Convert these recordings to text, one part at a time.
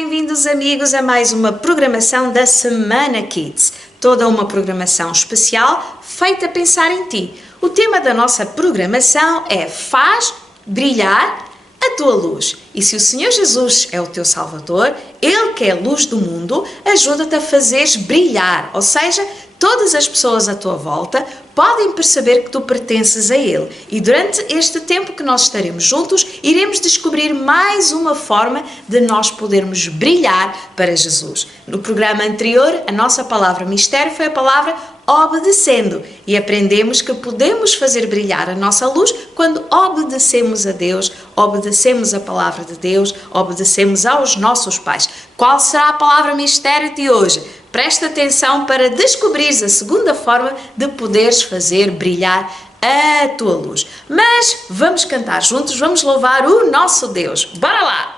bem-vindos amigos a mais uma programação da Semana Kids. Toda uma programação especial feita a pensar em ti. O tema da nossa programação é Faz brilhar a tua luz. E se o Senhor Jesus é o teu Salvador, Ele que é a luz do mundo, ajuda-te a fazeres brilhar, ou seja, todas as pessoas à tua volta podem perceber que tu pertences a Ele. E durante este tempo que nós estaremos juntos, iremos descobrir mais uma forma de nós podermos brilhar para Jesus. No programa anterior, a nossa palavra mistério foi a palavra obedecendo. E aprendemos que podemos fazer brilhar a nossa luz quando obedecemos a Deus, obedecemos a palavra de Deus, obedecemos aos nossos pais. Qual será a palavra mistério de hoje? Presta atenção para descobrires a segunda forma de poderes fazer brilhar a tua luz. Mas vamos cantar juntos, vamos louvar o nosso Deus. Bora lá!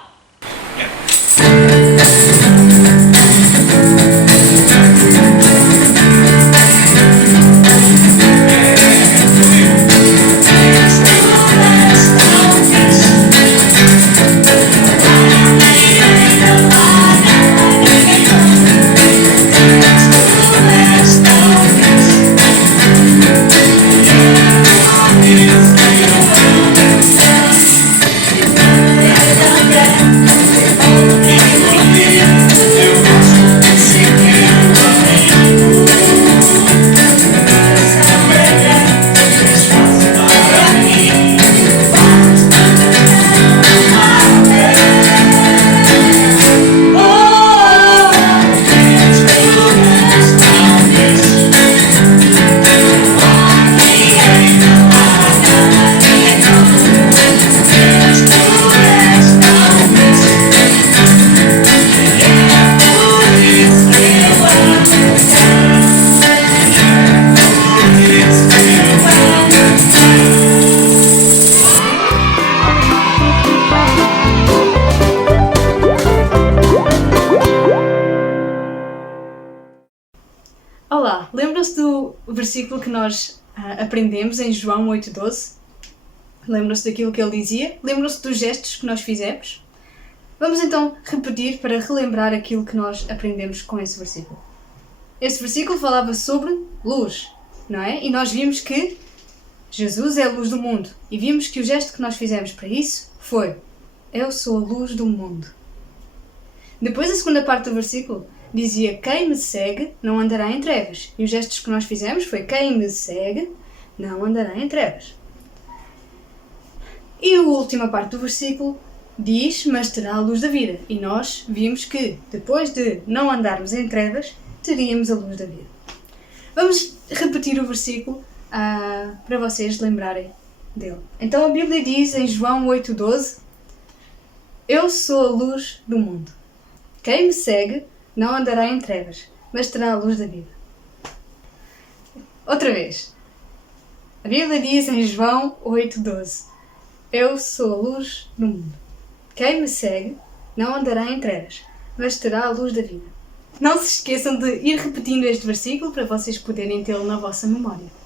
Olá, lembram-se do versículo que nós aprendemos em João 8,12? Lembram-se daquilo que ele dizia? Lembram-se dos gestos que nós fizemos? Vamos então repetir para relembrar aquilo que nós aprendemos com esse versículo. Esse versículo falava sobre luz, não é? E nós vimos que Jesus é a luz do mundo. E vimos que o gesto que nós fizemos para isso foi: Eu sou a luz do mundo. Depois a segunda parte do versículo dizia: quem me segue não andará em trevas. E os gestos que nós fizemos foi: quem me segue não andará em trevas. E a última parte do versículo diz: mas terá a luz da vida. E nós vimos que depois de não andarmos em trevas, teríamos a luz da vida. Vamos repetir o versículo para vocês lembrarem dele. Então a Bíblia diz em João 8,12: Eu sou a luz do mundo. Quem me segue não andará em trevas, mas terá a luz da vida. Outra vez. A Bíblia diz em João 8,12: Eu sou a luz do mundo. Quem me segue não andará em trevas, mas terá a luz da vida. Não se esqueçam de ir repetindo este versículo para vocês poderem tê-lo na vossa memória.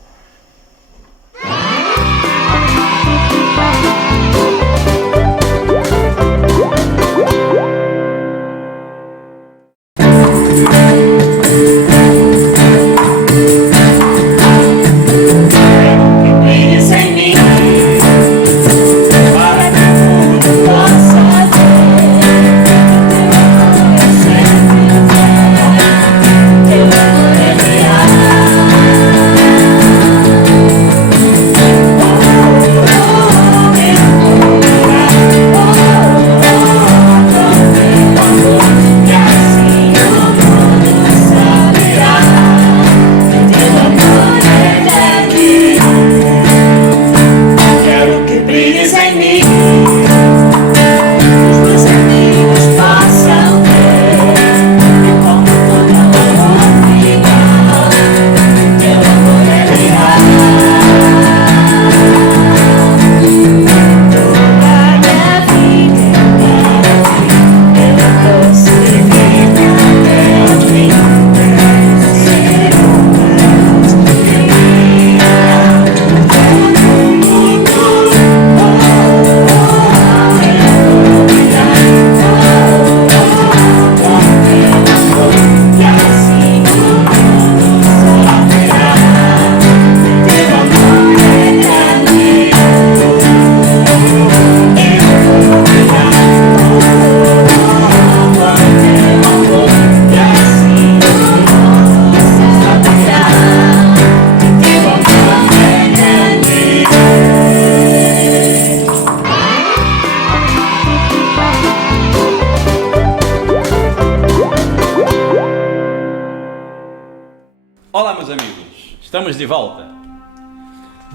meus amigos, estamos de volta.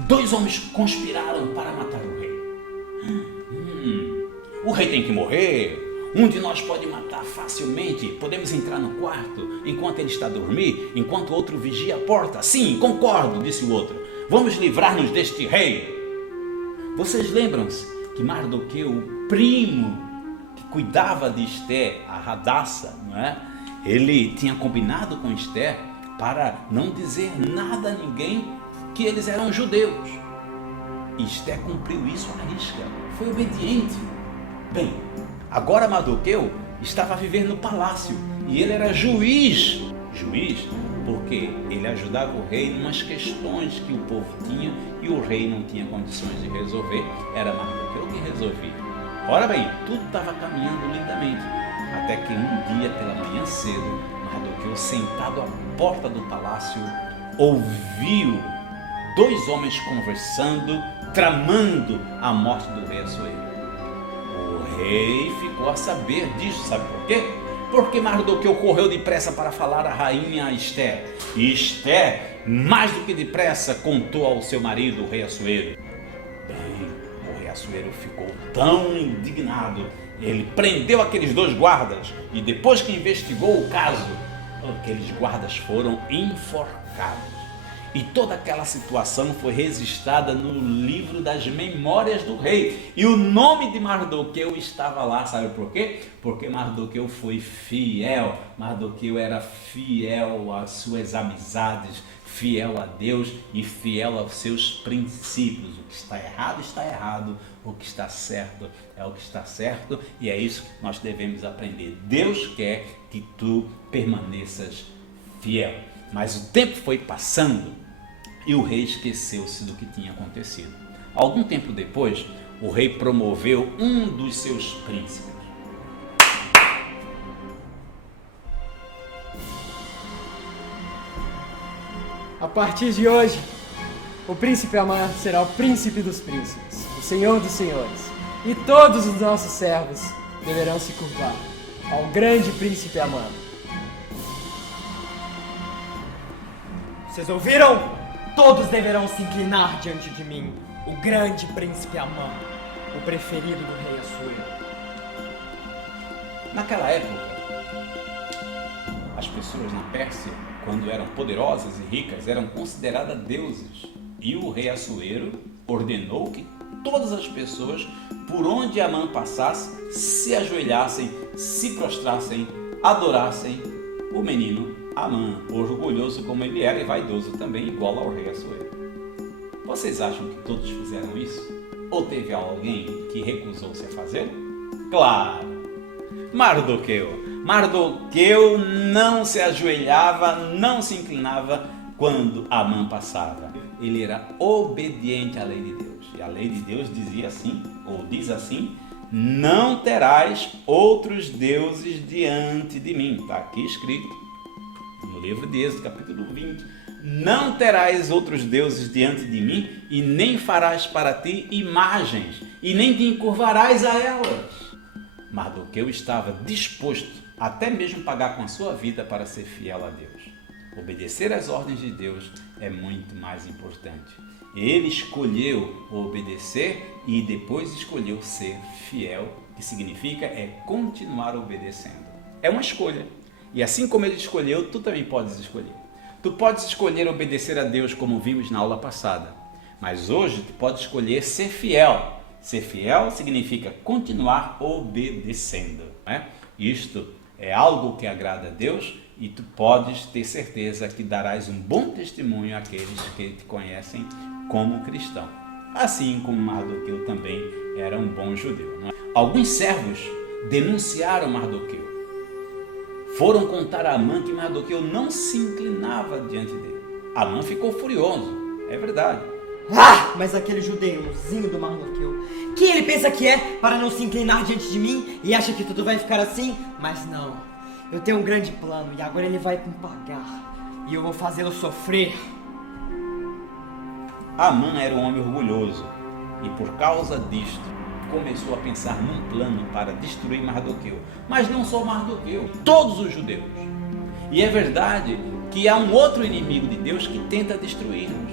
2 homens conspiraram para matar o rei. O rei tem que morrer. Um de nós pode matar facilmente. Podemos entrar no quarto enquanto ele está a dormir, enquanto o outro vigia a porta. Sim, concordo, disse o outro. Vamos livrar-nos deste rei. Vocês lembram-se que Mardoqueu, o primo que cuidava de Esther, a Hadassah, não é? Ele tinha combinado com Esther para não dizer nada a ninguém que eles eram judeus. E Esther cumpriu isso à risca, foi obediente. Bem, agora Mardoqueu estava a viver no palácio e ele era juiz porque ele ajudava o rei em umas questões que o povo tinha e o rei não tinha condições de resolver, era Mardoqueu que resolvia. Ora bem, tudo estava caminhando lindamente, até que um dia pela manhã cedo, Mardoqueu, sentado à porta do palácio, ouviu 2 homens conversando, tramando a morte do rei Assuero. O rei ficou a saber disso, sabe por quê? Porque Mardoqueu correu depressa para falar à rainha Esther. E Esther, mais do que depressa, contou ao seu marido, o rei Assuero. Bem, o rei Assuero ficou tão indignado, ele prendeu aqueles 2 guardas e depois que investigou o caso, aqueles guardas foram enforcados. E toda aquela situação foi registrada no livro das memórias do rei. E o nome de Mardoqueu estava lá, sabe por quê? Porque Mardoqueu foi fiel. Mardoqueu era fiel às suas amizades, fiel a Deus e fiel aos seus princípios. O que está errado. O que está certo é o que está certo. E é isso que nós devemos aprender. Deus quer que tu permaneças fiel. Mas o tempo foi passando e o rei esqueceu-se do que tinha acontecido. Algum tempo depois, o rei promoveu um dos seus príncipes. A partir de hoje, o príncipe Amã será o príncipe dos príncipes, o senhor dos senhores, e todos os nossos servos deverão se curvar ao grande príncipe Amã. Vocês ouviram? Todos deverão se inclinar diante de mim, o grande príncipe Amã, o preferido do rei Assuero. Naquela época, as pessoas na Pérsia, quando eram poderosas e ricas, eram consideradas deuses. E o rei Assuero ordenou que todas as pessoas, por onde Amã passasse, se ajoelhassem, se prostrassem, adorassem o menino Amã, orgulhoso como ele era e vaidoso também, igual ao rei Assuero. Vocês acham que todos fizeram isso? Ou teve alguém que recusou-se a fazê-lo? Claro! Mardoqueu não se ajoelhava, não se inclinava quando Amã passava. Ele era obediente à lei de Deus. E a lei de Deus dizia assim, ou diz assim: não terás outros deuses diante de mim. Está aqui escrito no livro de Êxodo, capítulo 20. Não terás outros deuses diante de mim, e nem farás para ti imagens, e nem te encurvarás a elas. Mardoqueu estava disposto até mesmo pagar com a sua vida para ser fiel a Deus. Obedecer às ordens de Deus é muito mais importante. Ele escolheu obedecer e depois escolheu ser fiel, que significa continuar obedecendo. É uma escolha. E assim como ele escolheu, tu também podes escolher. Tu podes escolher obedecer a Deus, como vimos na aula passada. Mas hoje tu podes escolher ser fiel. Ser fiel significa continuar obedecendo, né? Isto é algo que agrada a Deus e tu podes ter certeza que darás um bom testemunho àqueles que te conhecem como cristão. Assim como Mardoqueu também era um bom judeu, não é? Alguns servos denunciaram Mardoqueu. Foram contar a Amã que Mardoqueu não se inclinava diante dele. Amã ficou furioso, é verdade. Ah, mas aquele judeuzinho do Mardoqueu, quem ele pensa que é para não se inclinar diante de mim e acha que tudo vai ficar assim? Mas não, eu tenho um grande plano e agora ele vai me pagar e eu vou fazê-lo sofrer. Amã era um homem orgulhoso e por causa disto começou a pensar num plano para destruir Mardoqueu. Mas não só Mardoqueu, todos os judeus. E é verdade que há um outro inimigo de Deus que tenta destruir-nos,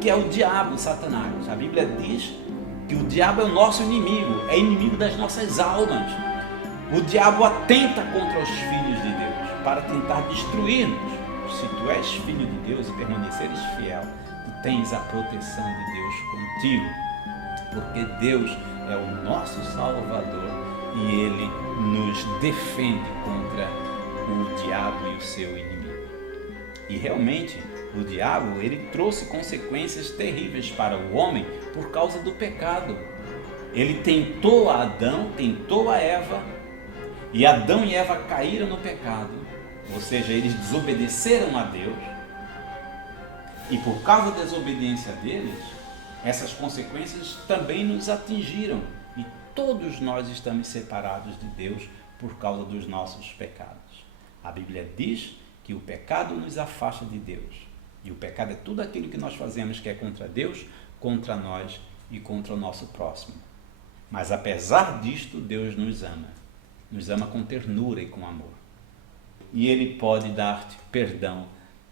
que é o diabo, Satanás. A Bíblia diz que o diabo é o nosso inimigo, é inimigo das nossas almas. O diabo atenta contra os filhos de Deus para tentar destruir-nos. Se tu és filho de Deus e permaneceres fiel, tu tens a proteção de Deus contigo, porque Deus é o nosso Salvador e Ele nos defende contra o diabo e o seu inimigo. E realmente, o diabo, ele trouxe consequências terríveis para o homem por causa do pecado. Ele tentou a Adão, tentou a Eva, e Adão e Eva caíram no pecado, ou seja, eles desobedeceram a Deus, e por causa da desobediência deles, essas consequências também nos atingiram, e todos nós estamos separados de Deus por causa dos nossos pecados. A Bíblia diz que o pecado nos afasta de Deus, e o pecado é tudo aquilo que nós fazemos que é contra Deus, contra nós e contra o nosso próximo. Mas apesar disto, Deus nos ama com ternura e com amor. E Ele pode dar-te perdão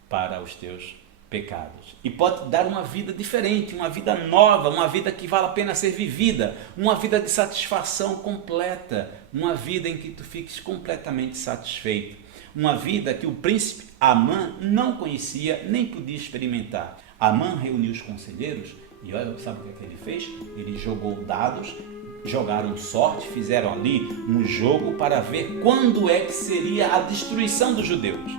para os teus pecados. E pode te dar uma vida diferente, uma vida nova, uma vida que vale a pena ser vivida, uma vida de satisfação completa, uma vida em que tu fiques completamente satisfeito. Uma vida que o príncipe Amã não conhecia nem podia experimentar. Amã reuniu os conselheiros e olha, sabe o que ele fez? Ele jogou dados, jogaram sorte, fizeram ali um jogo para ver quando é que seria a destruição dos judeus.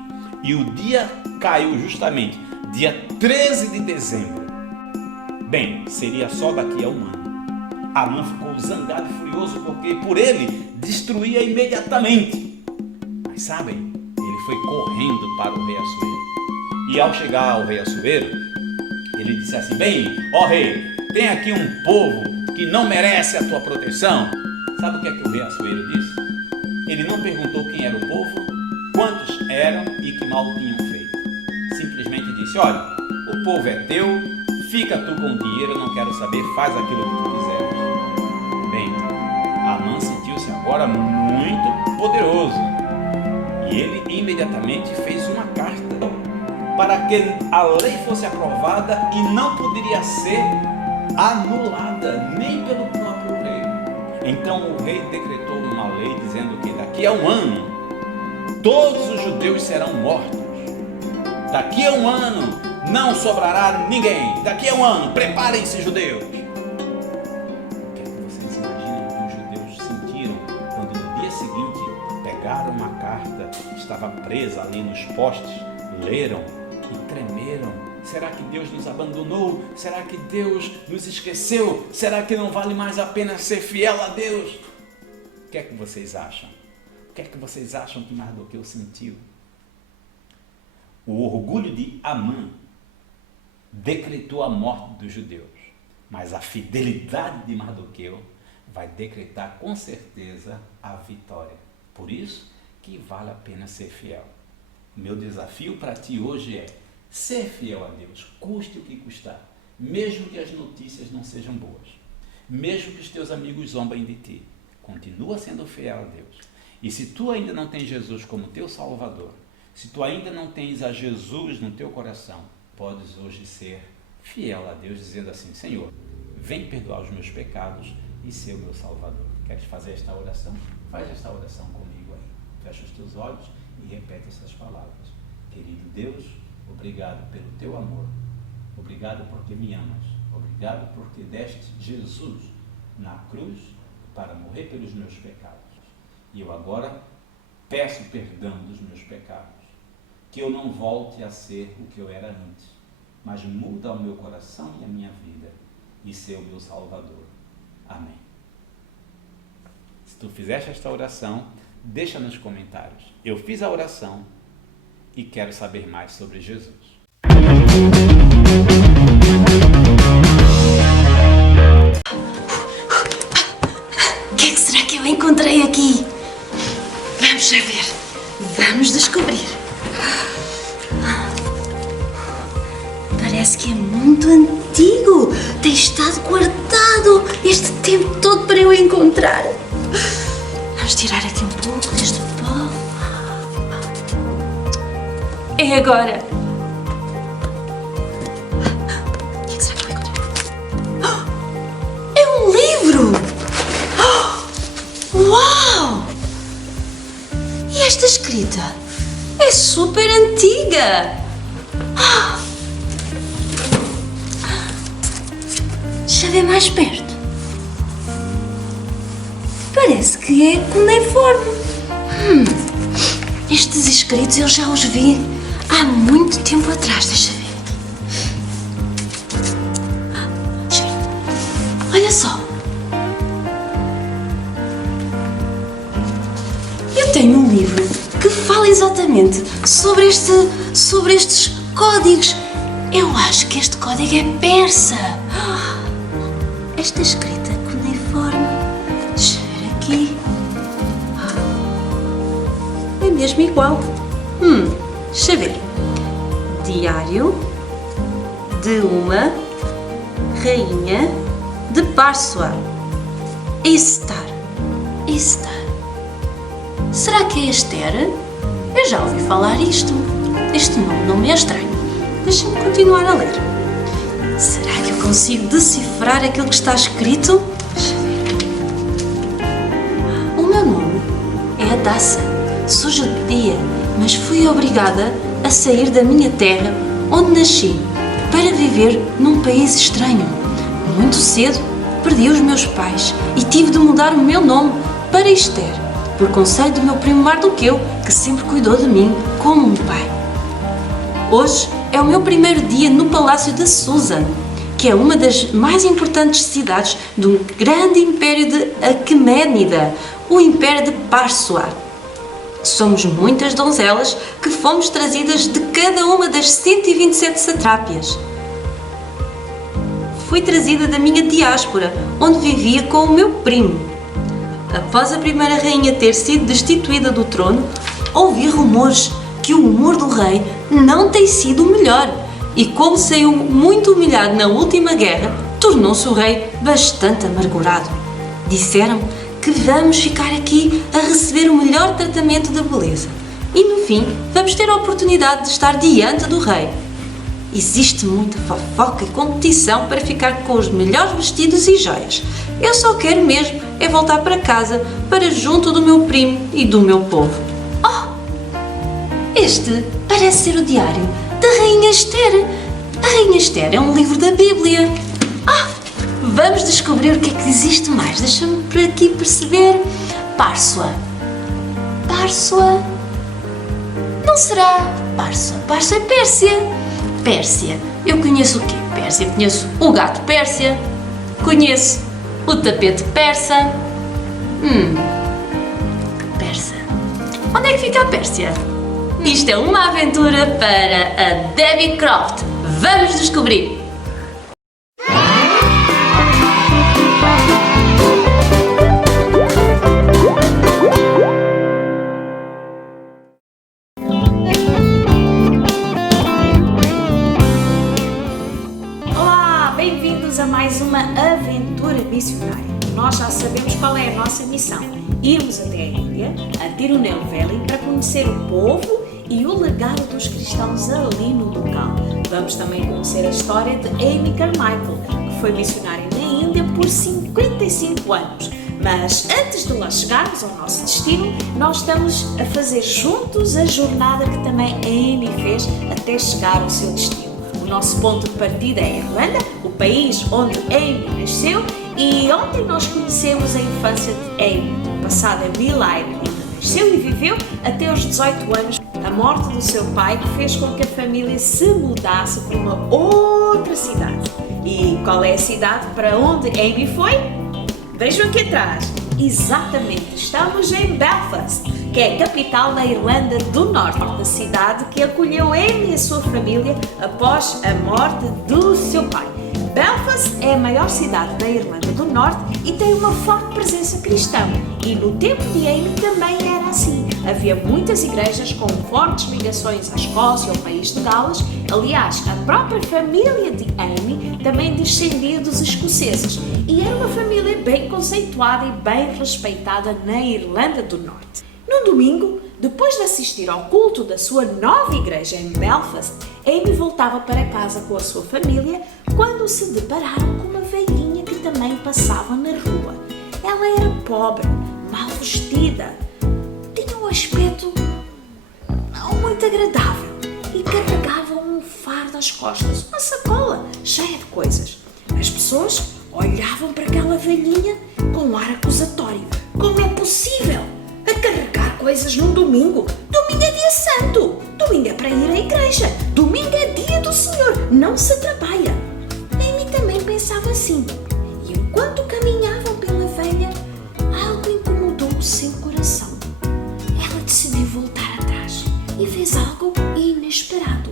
E o dia caiu justamente, dia 13 de dezembro. Bem, seria só daqui a um ano. Amã ficou zangado e furioso porque por ele destruía imediatamente. Mas sabem, ele foi correndo para o rei Assuero. E ao chegar ao rei Assuero, ele disse assim: bem, ó rei, tem aqui um povo que não merece a tua proteção. Sabe o que é que o rei Assuero disse? Ele não perguntou quem era o povo, quantos eram e que mal tinham feito. Simplesmente disse: olha, o povo é teu, fica tu com o dinheiro, eu não quero saber, faz aquilo que tu quiseres. Bem, Amã sentiu-se agora muito poderoso. E ele imediatamente fez uma carta para que a lei fosse aprovada e não poderia ser anulada nem pelo próprio rei. Então o rei decretou uma lei dizendo que daqui a um ano todos os judeus serão mortos. Daqui a um ano não sobrará ninguém. Daqui a um ano, preparem-se, judeus. O que é que vocês imaginam que os judeus sentiram quando no dia seguinte pegaram uma carta que estava presa ali nos postes, leram e tremeram? Será que Deus nos abandonou? Será que Deus nos esqueceu? Será que não vale mais a pena ser fiel a Deus? O que é que vocês acham? O que é que vocês acham que Mardoqueu sentiu? O orgulho de Amã decretou a morte dos judeus, mas a fidelidade de Mardoqueu vai decretar com certeza a vitória. Por isso que vale a pena ser fiel. O meu desafio para ti hoje é ser fiel a Deus, custe o que custar, mesmo que as notícias não sejam boas, mesmo que os teus amigos zombem de ti, continua sendo fiel a Deus. E se tu ainda não tens Jesus como teu Salvador, se tu ainda não tens a Jesus no teu coração, podes hoje ser fiel a Deus, dizendo assim: Senhor, vem perdoar os meus pecados e ser o meu Salvador. Queres fazer esta oração? Faz esta oração comigo aí. Fecha os teus olhos e repete essas palavras. Querido Deus, obrigado pelo teu amor. Obrigado porque me amas. Obrigado porque deste Jesus na cruz para morrer pelos meus pecados. E eu agora peço perdão dos meus pecados. Que eu não volte a ser o que eu era antes, mas muda o meu coração e a minha vida e ser o meu Salvador. Amém. Se tu fizeste esta oração, deixa nos comentários. Eu fiz a oração e quero saber mais sobre Jesus. O que é que será que eu encontrei aqui? Vamos saber. Vamos descobrir. Parece que é muito antigo. Tem estado guardado este tempo todo para eu encontrar. Vamos tirar aqui um pouco deste pó. É agora! O que será que vai encontrar? É um livro! Uau! E esta escrita é super antiga! Deixa eu ver mais perto. Parece que é cuneiforme. Estes escritos eu já os vi há muito tempo atrás. Deixa eu ver. Deixa eu ver. Olha só. Eu tenho um livro que fala exatamente sobre estes códigos. Eu acho que este código é persa. Esta escrita cuneiforme. Deixa eu ver aqui. É mesmo igual. Deixa eu ver. Diário de uma rainha de Pársua. Estar. Será que é Esther? Eu já ouvi falar isto. Este nome não me é estranho. Deixa-me continuar a ler. Será que eu consigo decifrar aquilo que está escrito? Deixa eu ver. O meu nome é Adassa. Sou judia, mas fui obrigada a sair da minha terra, onde nasci, para viver num país estranho. Muito cedo, perdi os meus pais e tive de mudar o meu nome para Esther, por conselho do meu primo Mardoqueu, que sempre cuidou de mim como um pai. Hoje é o meu primeiro dia no Palácio de Susan, que é uma das mais importantes cidades do grande império de Aquemênida, o Império de Pársua. Somos muitas donzelas que fomos trazidas de cada uma das 127 satrápias. Fui trazida da minha diáspora, onde vivia com o meu primo. Após a primeira rainha ter sido destituída do trono, ouvi rumores que o humor do rei não tem sido o melhor e, como saiu muito humilhado na última guerra, tornou-se o rei bastante amargurado. Disseram que vamos ficar aqui a receber o melhor tratamento da beleza e, no fim, vamos ter a oportunidade de estar diante do rei. Existe muita fofoca e competição para ficar com os melhores vestidos e joias. Eu só quero mesmo é voltar para casa, para junto do meu primo e do meu povo. Este parece ser o diário da Rainha Esther. A Rainha Esther é um livro da Bíblia. Vamos descobrir o que é que existe mais. Deixa-me por aqui perceber. Pársua. Não será Pársua. Pársua é Pérsia. Pérsia. Eu conheço o quê? Pérsia. Conheço o gato Pérsia. Conheço o tapete persa. Persa. Onde é que fica a Pérsia? Isto é uma aventura para a Debbie Croft. Vamos descobrir! Olá, bem-vindos a mais uma aventura missionária. Nós já sabemos qual é a nossa missão. Irmos até a Índia, a Tirunelveli Valley, para conhecer o povo e o legado dos cristãos ali no local. Vamos também conhecer a história de Amy Carmichael, que foi missionária na Índia por 55 anos. Mas antes de lá chegarmos ao nosso destino, nós estamos a fazer juntos a jornada que também a Amy fez até chegar ao seu destino. O nosso ponto de partida é a Irlanda, o país onde Amy nasceu, e ontem nós conhecemos a infância de Amy. Passada Mila nasceu e viveu até os 18 anos. A morte do seu pai que fez com que a família se mudasse para uma outra cidade. E qual é a cidade para onde Amy foi? Vejam aqui atrás. Exatamente, estamos em Belfast, que é a capital da Irlanda do Norte, da cidade que acolheu Amy e a sua família após a morte do seu pai. Belfast é a maior cidade da Irlanda do Norte e tem uma forte presença cristã. E no tempo de Amy também era assim. Havia muitas igrejas com fortes ligações à Escócia, ao país de Gales. Aliás, a própria família de Amy também descendia dos escoceses. E era uma família bem conceituada e bem respeitada na Irlanda do Norte. Num domingo, Depois de assistir ao culto da sua nova igreja em Belfast, Amy voltava para casa com a sua família quando se depararam com uma velhinha que também passava na rua. Ela era pobre, mal vestida, tinha um aspecto não muito agradável e carregava um fardo às costas, uma sacola cheia de coisas. As pessoas olhavam para aquela velhinha com um ar acusatório. Como é possível a carregar coisas num domingo? Domingo é dia santo, domingo é para ir à igreja, domingo é dia do Senhor, não se trabalha. Amy também pensava assim, e enquanto caminhavam pela velha, algo incomodou o seu coração. Ela decidiu voltar atrás e fez algo inesperado.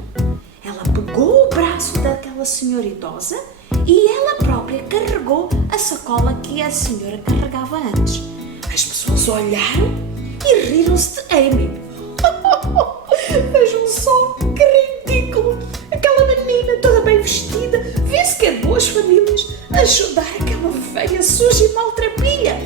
Ela pegou o braço daquela senhora idosa e ela própria carregou a sacola que a senhora carregava antes. As pessoas olharam e riram-se de Amy. Vejam só que ridículo! Aquela menina toda bem vestida, vê-se que é de boas famílias, ajudar aquela velha suja e maltrapilha.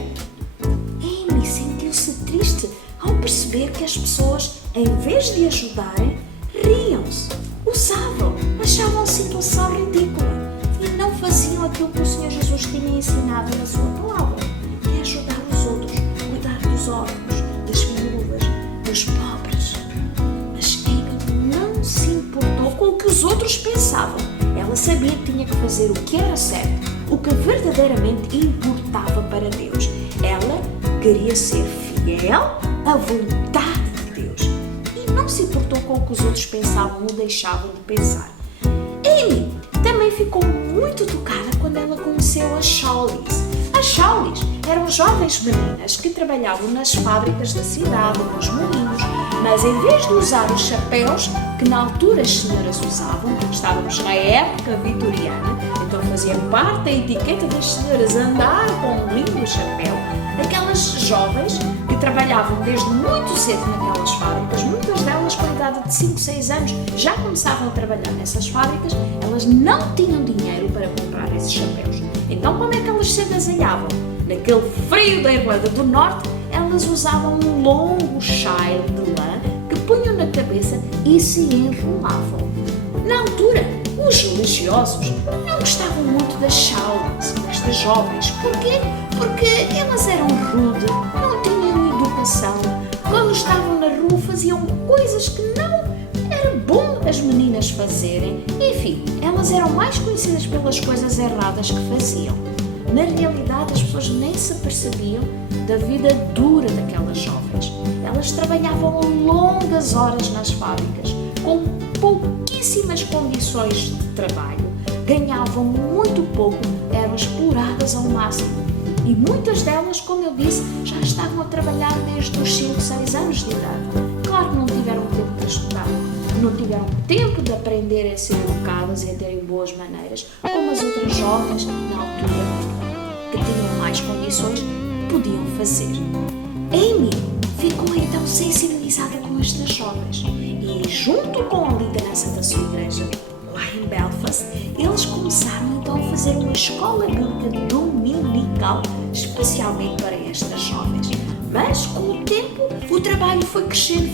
Amy sentiu-se triste ao perceber que as pessoas, em vez de ajudarem, riam-se, usavam, achavam a situação ridícula e não faziam aquilo que o Senhor Jesus tinha ensinado na sua palavra, que é ajudar os outros, cuidar dos órfãos, das viúvas, dos pobres. Mas Amy não se importou com o que os outros pensavam. Ela sabia que tinha que fazer o que era certo, o que verdadeiramente importava para Deus. Ela queria ser fiel à vontade de Deus e não se importou com o que os outros pensavam ou deixavam de pensar. Amy também ficou muito tocada quando ela conheceu as Shawleys. As Shawleys eram jovens meninas que trabalhavam nas fábricas da cidade, nos moinhos, mas em vez de usar os chapéus que na altura as senhoras usavam, estávamos na época vitoriana, então fazia parte da etiqueta das senhoras andar com um lindo chapéu. Aquelas jovens que trabalhavam desde muito cedo naquelas fábricas, muitas delas com a idade de 5, 6 anos, já começavam a trabalhar nessas fábricas, elas não tinham dinheiro para comprar esses chapéus. Então como é que elas se agasalhavam? Naquele frio da Irlanda do Norte, elas usavam um longo chale de lã que punham na cabeça e se enrolavam. Na altura, os religiosos não gostavam muito das Shawleys, destas jovens. Porquê? Porque elas eram rudes, não tinham educação. Quando estavam na rua faziam coisas que não era bom as meninas fazerem. Enfim, elas eram mais conhecidas pelas coisas erradas que faziam. Na realidade, as pessoas nem se percebiam da vida dura daquelas jovens. Elas trabalhavam longas horas nas fábricas, com pouquíssimas condições de trabalho, ganhavam muito pouco, eram exploradas ao máximo. E muitas delas, como eu disse, já estavam a trabalhar desde os 5, 6 anos de idade. Claro que não tiveram tempo para estudar, não tiveram tempo de aprender a ser educadas e a terem boas maneiras, como as outras jovens na altura que tinham mais condições podiam fazer. Amy ficou então sensibilizada com estas jovens e, junto com a liderança da sua igreja lá em Belfast, eles começaram então a fazer uma escola bíblica dominical especialmente para estas jovens. Mas com o tempo o trabalho foi crescendo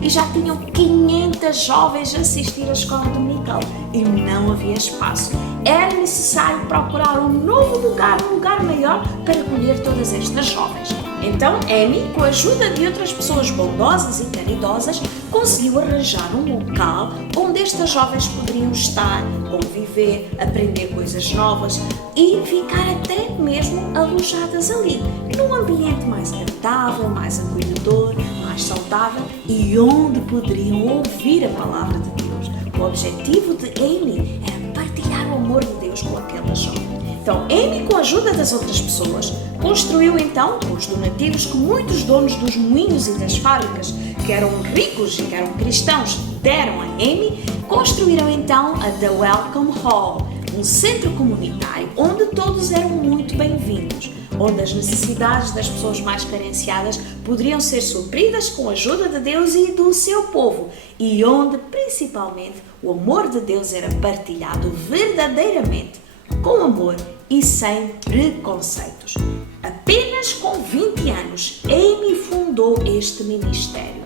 e já tinham 500 jovens a assistir à escola dominical e não havia espaço. Era necessário procurar um novo lugar, um lugar maior para acolher todas estas jovens. Então Amy, com a ajuda de outras pessoas bondosas e caridosas, conseguiu arranjar um local onde estas jovens poderiam estar, conviver, aprender coisas novas e ficar até mesmo alojadas ali, num ambiente mais agradável, mais acolhedor, mais saudável e onde poderiam ouvir a palavra de Deus. O objetivo de Amy era partilhar o amor de Deus com aquela jovem. Então, Amy, com a ajuda das outras pessoas, construiu então, com os donativos que muitos donos dos moinhos e das fábricas, que eram ricos e que eram cristãos, deram a Amy, construíram então a The Welcome Hall, um centro comunitário onde todos eram muito bem-vindos, onde as necessidades das pessoas mais carenciadas poderiam ser supridas com a ajuda de Deus e do seu povo, e onde, principalmente, o amor de Deus era partilhado verdadeiramente, com amor e sem preconceitos. Apenas com 20 anos, Amy fundou este ministério.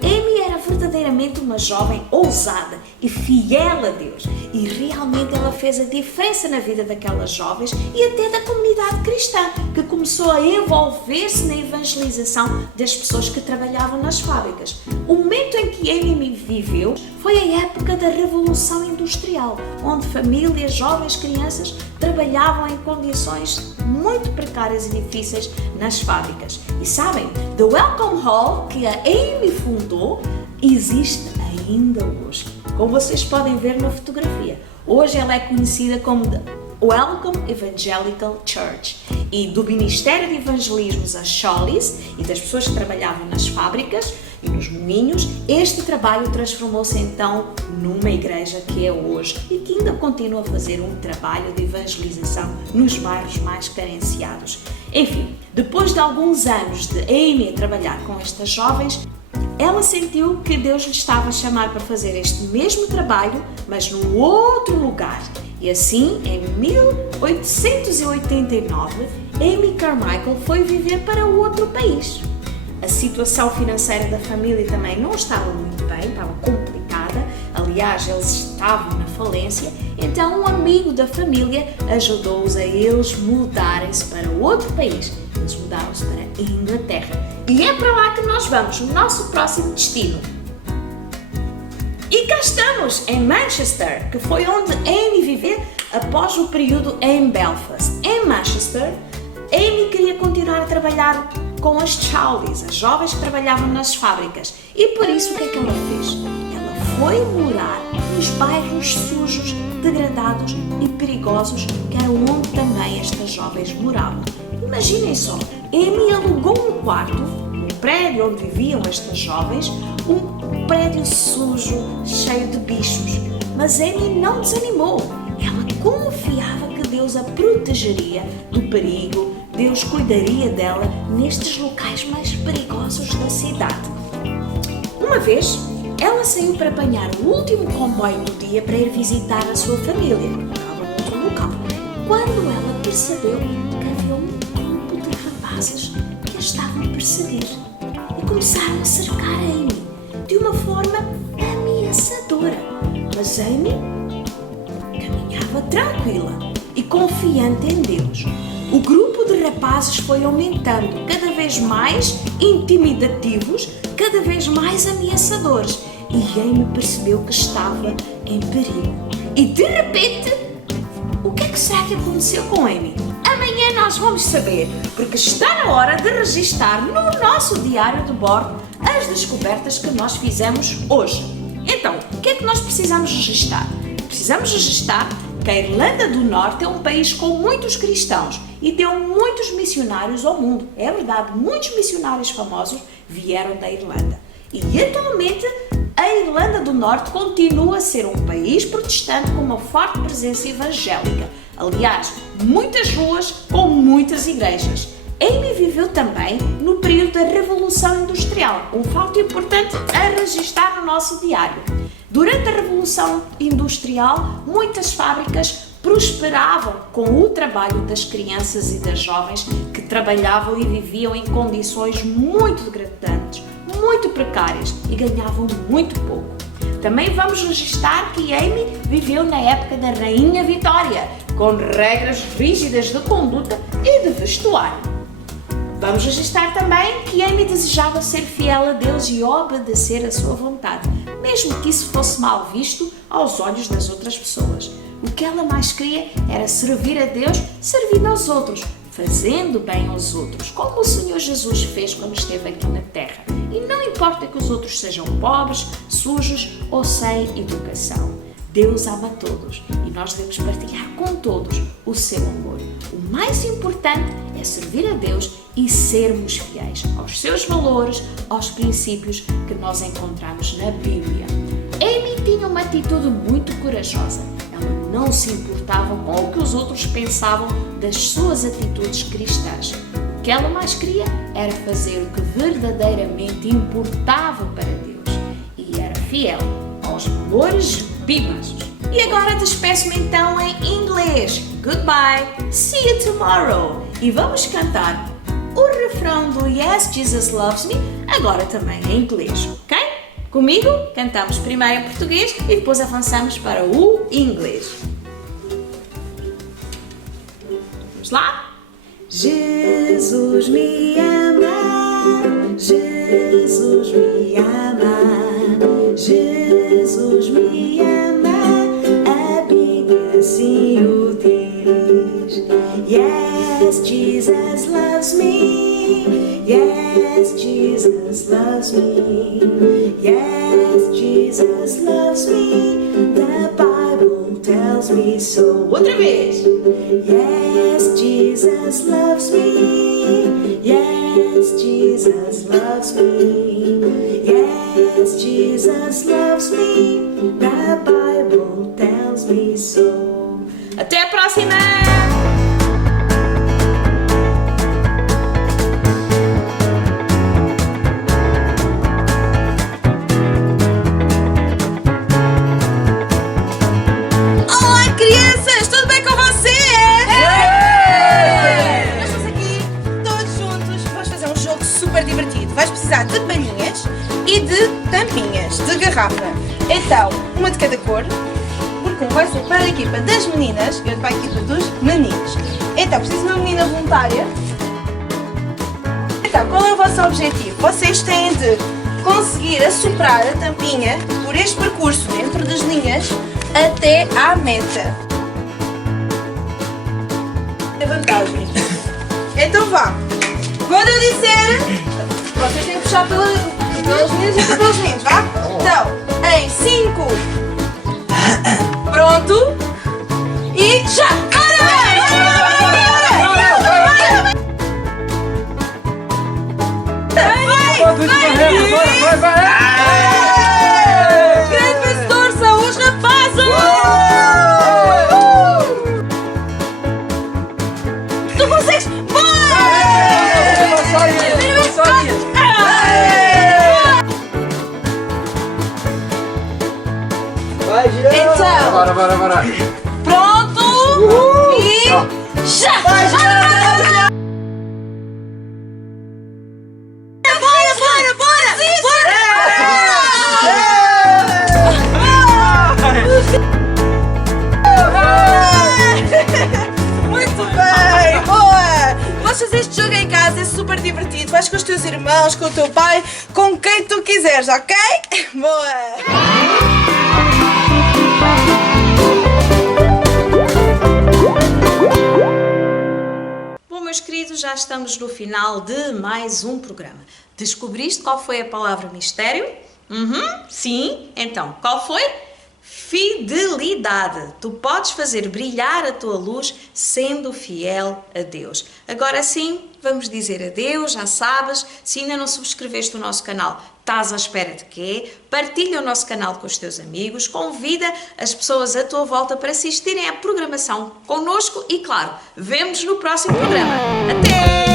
Amy era verdadeiramente uma jovem ousada e fiel a Deus, e realmente ela fez a diferença na vida daquelas jovens e até da comunidade cristã, que começou a envolver-se na evangelização das pessoas que trabalhavam nas fábricas. O momento em que Amy viveu foi a época da Revolução Industrial, onde famílias, jovens, crianças trabalhavam em condições muito precárias e difíceis nas fábricas. E sabem, The Welcome Hall, que a Amy fundou, existe ainda hoje, como vocês podem ver na fotografia. Hoje ela é conhecida como The Welcome Evangelical Church, e do Ministério de Evangelismos a Shawleys e das pessoas que trabalhavam nas fábricas e nos moinhos, este trabalho transformou-se então numa igreja que é hoje e que ainda continua a fazer um trabalho de evangelização nos bairros mais carenciados. Enfim, depois de alguns anos de Amy a trabalhar com estas jovens, ela sentiu que Deus lhe estava a chamar para fazer este mesmo trabalho, mas num outro lugar. E assim, em 1889, Amy Carmichael foi viver para outro país. A situação financeira da família também não estava muito bem, estava complicada. Aliás, eles estavam na falência. Então, um amigo da família ajudou-os a eles mudarem-se para outro país. Eles mudaram-se para a Inglaterra. E é para lá que nós vamos, o nosso próximo destino. E cá estamos, em Manchester, que foi onde Amy viveu após o período em Belfast. Em Manchester, Amy queria continuar a trabalhar com as Shawleys, as jovens que trabalhavam nas fábricas. E por isso, o que é que ela fez? Ela foi morar nos bairros sujos, degradados e perigosos, que era onde também estas jovens moravam. Imaginem só, Amy alugou um quarto no prédio onde viviam estas jovens, um prédio sujo, cheio de bichos. Mas Amy não desanimou. Ela confiava que Deus a protegeria do perigo, Deus cuidaria dela nestes locais mais perigosos da cidade. Uma vez, ela saiu para apanhar o último comboio do dia para ir visitar a sua família, que estava noutro local, quando ela percebeu que havia um grupo de rapazes que a estavam a perseguir e começaram a cercar a Amy de uma forma ameaçadora. Mas Amy caminhava tranquila e confiante em Deus. O grupo de rapazes foi aumentando, cada vez mais intimidativos, cada vez mais ameaçadores, e Amy percebeu que estava em perigo. E de repente, o que é que será que aconteceu com Amy? Amanhã nós vamos saber, porque está na hora de registar no nosso diário de bordo as descobertas que nós fizemos hoje. Então, o que é que nós precisamos registar? Precisamos registar que a Irlanda do Norte é um país com muitos cristãos e deu muitos missionários ao mundo. É verdade, muitos missionários famosos vieram da Irlanda. E atualmente a Irlanda do Norte continua a ser um país protestante com uma forte presença evangélica. Aliás, muitas ruas com muitas igrejas. Amy viveu também no período da Revolução Industrial, um fato importante a registrar no nosso diário. Durante a Revolução Industrial, muitas fábricas prosperavam com o trabalho das crianças e das jovens que trabalhavam e viviam em condições muito degradantes, muito precárias e ganhavam muito pouco. Também vamos registrar que Amy viveu na época da Rainha Vitória, com regras rígidas de conduta e de vestuário. Vamos registrar também que Amy desejava ser fiel a Deus e obedecer a sua vontade, mesmo que isso fosse mal visto aos olhos das outras pessoas. O que ela mais queria era servir a Deus, servindo aos outros, fazendo bem aos outros, como o Senhor Jesus fez quando esteve aqui na Terra. E não importa que os outros sejam pobres, sujos ou sem educação. Deus ama todos e nós devemos partilhar com todos o seu amor. O mais importante é servir a Deus e sermos fiéis aos seus valores, aos princípios que nós encontramos na Bíblia. Amy tinha uma atitude muito corajosa. Ela não se importava com o que os outros pensavam das suas atitudes cristãs. O que ela mais queria era fazer o que verdadeiramente importava para Deus e era fiel aos valores bíblicos. E agora despeço-me então em inglês. goodbye, see you tomorrow. E vamos cantar o refrão do Yes, Jesus Loves Me, agora também em inglês, ok? Comigo, cantamos primeiro em português e depois avançamos para o inglês. Vamos lá? Jesus me ama, Jesus me ama, Jesus me ama, a Bíblia assim o diz. Yes, Jesus loves me, yes, Jesus loves me, yes, Jesus loves me, the Bible tells me so. Outra vez! Yes, Jesus loves me, yes, Jesus loves me, yes, Jesus loves me, the Bible tells me so. Até a próxima! Vais precisar de palhinhas e de tampinhas de garrafa. Então, uma de cada cor, porque um vai ser para a equipa das meninas e outro para a equipa dos meninos. Então, preciso de uma menina voluntária. Então, qual é o vosso objetivo? Vocês têm de conseguir assoprar a tampinha por este percurso dentro das linhas até à meta. É vantagem. Então vá. Quando eu disser, vocês têm que puxar pelas meninas e pelos meninos, vá? Então, em 5, pronto, e já! Grande vencedor são os rapazes! Tu consegues! Então, Bora. pronto e já! Bora! Muito bem, boa! Vais fazer este jogo em casa, é super divertido. Vais com os teus irmãos, com o teu pai, com quem tu quiseres, ok? Boa! Bom, meus queridos, já estamos no final de mais um programa. Descobriste qual foi a palavra mistério? Sim, então, qual foi? Fidelidade. Tu podes fazer brilhar a tua luz sendo fiel a Deus. Agora sim, vamos dizer adeus, já sabes. Se ainda não subscreveste o nosso canal, estás à espera de quê? Partilha o nosso canal com os teus amigos, convida as pessoas à tua volta para assistirem à programação connosco e, claro, vemo-nos no próximo programa. Até!